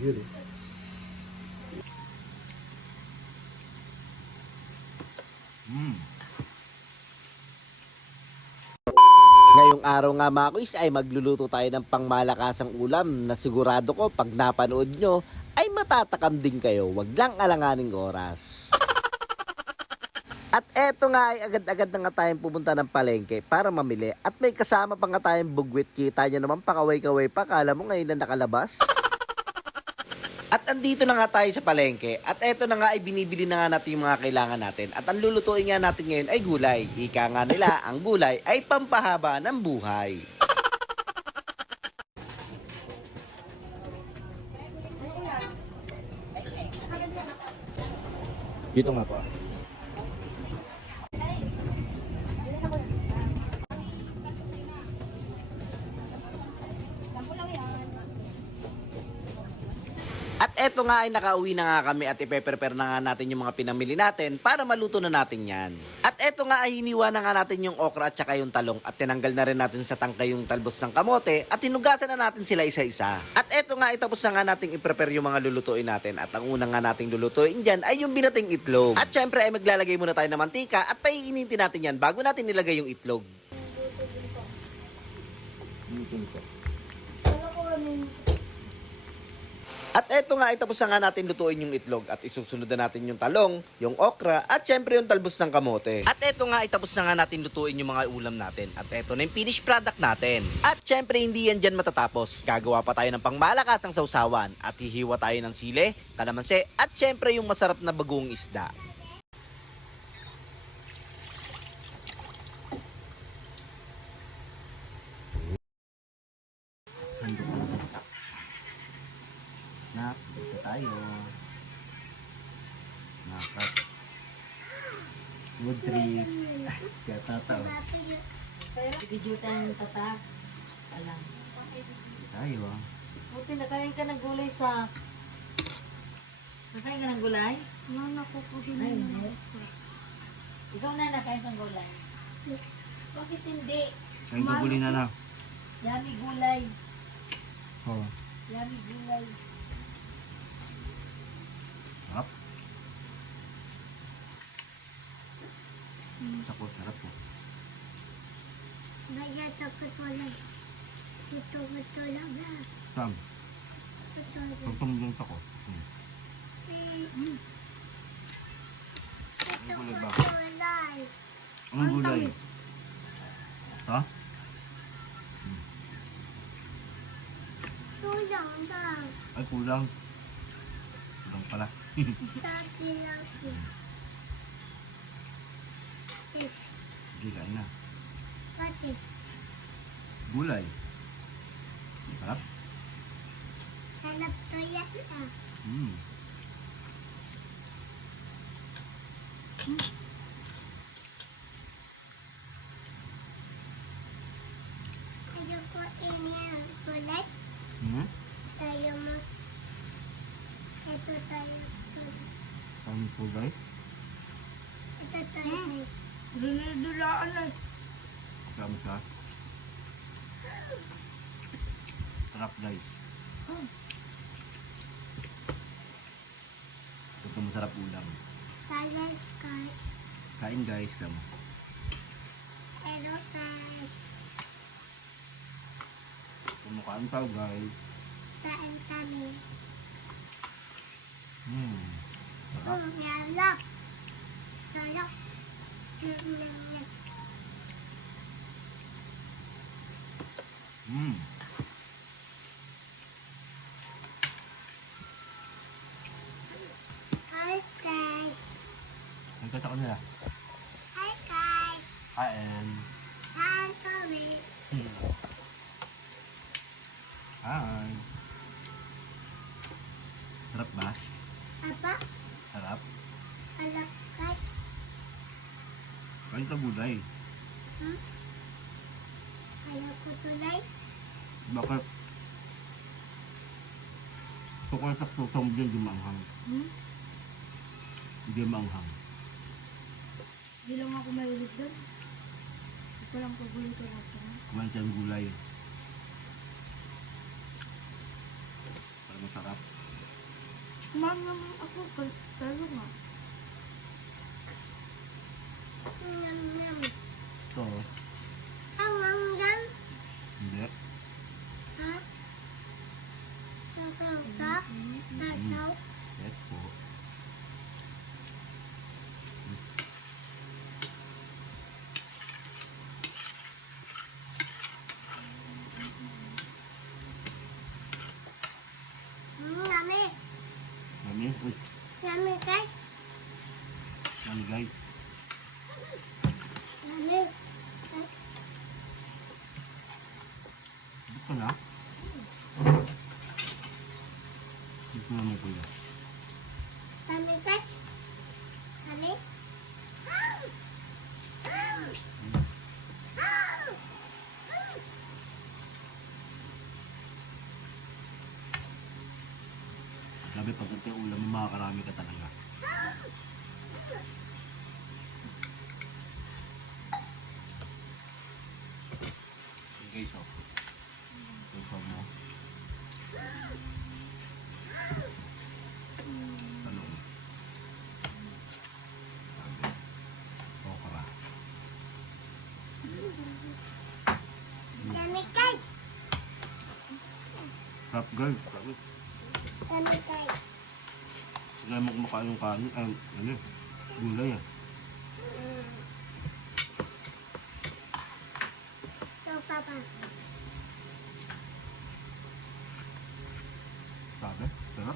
Eh. Mm. Ngayong araw nga mga kuis ay magluluto tayo ng pangmalakasang ulam na sigurado ko pag napanood nyo ay matatakam din kayo. Wag lang alanganing oras. At eto nga ay agad-agad na nga tayong pumunta ng palengke para mamili. At may kasama pa nga tayong bugwit. Kita nyo naman pakaway-kaway pa. Kala mo ngayon na nakalabas. Andito na nga tayo sa palengke. At eto na nga ay binibili na nga natin yung mga kailangan natin. At ang lulutuin nga natin ngayon ay gulay. Ika nga nila, ang gulay ay pampahaba ng buhay. Dito nga po. Eto nga ay nakauwi na nga kami at ipe-prepare na nga natin yung mga pinamili natin para maluto na natin yan. At eto nga ay hiniwa na nga natin yung okra at saka yung talong at tinanggal na rin natin sa tangkay yung talbos ng kamote at hinugasan na natin sila isa-isa. At eto nga ay tapos na nga nating i-prepare yung mga lulutuin natin at ang unang nga nating lulutuin dyan ay yung binating itlog. At syempre ay maglalagay muna tayo ng mantika at paiinitin natin yan bago natin nilagay yung itlog. Dito po. At eto nga, ay tapos na nga natin lutuin yung itlog at isusunod na natin yung talong, yung okra, at syempre yung talbos ng kamote. At eto nga, ay tapos na nga natin lutuin yung mga ulam natin. At eto na yung finished product natin. At syempre, hindi yan dyan matatapos. Gagawa pa tayo ng pangmalakasang sausawan at hihiwa tayo ng sile, kalamansi, at syempre yung masarap na bagong isda. Sando ko na. Nak, dito tayo. Nakat. Wood trip. Kaya tataw. Bijutan tata. Alam. Dito tayo ah. Buti nakain ka ng gulay sa... Nakain ka ng gulay? Ko po Ay, hindi. Ikaw na nakain ng gulay. Bakit hindi? Kain ka guli na na. Yummy gulay. Oh. Yummy gulay. Sarap. Sako, sarap po. Nagtatakot wala. Ito ito lang ha. Sam, Ito lang. pag tumulong sako. Hmm. Ito gulay ba? Anong gulay? Ha? Ito lang lang. Ay, kulang. Kulang pala. Taki lang. Sige, kain na. pati. Gulay. Sarap. Hanap to yan ah. Hmm. Ayaw ko inyan. Tulad. Hmm? Tayo mo. Ito tayo. Ang gulay. Ito tayo. Dinidulaan na. Kasama siya. Sarap guys. Ito masarap ulam. Talas ka. Kain guys kamo. Hello guys. Kumakain tayo guys. Kain kami. Hmm. Sarap. Oh, yalap. Sarap. Hmm. Hi guys. Ang kasa ko nila. Hi guys. Kain. Kain kami. Hmm. Hi. Sarap ba? Apa? Sarap. Sarap guys. Sa gulay. Hmm? Ayaw ko tulay. Bakit? Ko sa susong dyan, di maanghang. Hmm? Hindi maanghang. Hindi lang ako mahilig doon. Hindi ko lang pagulit ko lang sa Kumain siya ng gulay. Para masarap. Kumain naman ako, pero pero nga. Ito, Ang ngam ngam. hindi. Ha? Sasaw ka? Sasaw? Yes po. Hmm, Yummy. Mami, uy, Yummy guys. mami guys. Gusto na? Gusto na mo kuya. Yummy guys. Yummy. Grabe, pag ito ulam makakarami ka talaga. Okay, so. So, mo. Talong. Okra. Yummy guys. Sarap, girl. Yummy guys. Sila mo kumakain yung kanin. Ay, ano eh. Gulay ah. 봐봐. 안 돼? 되나?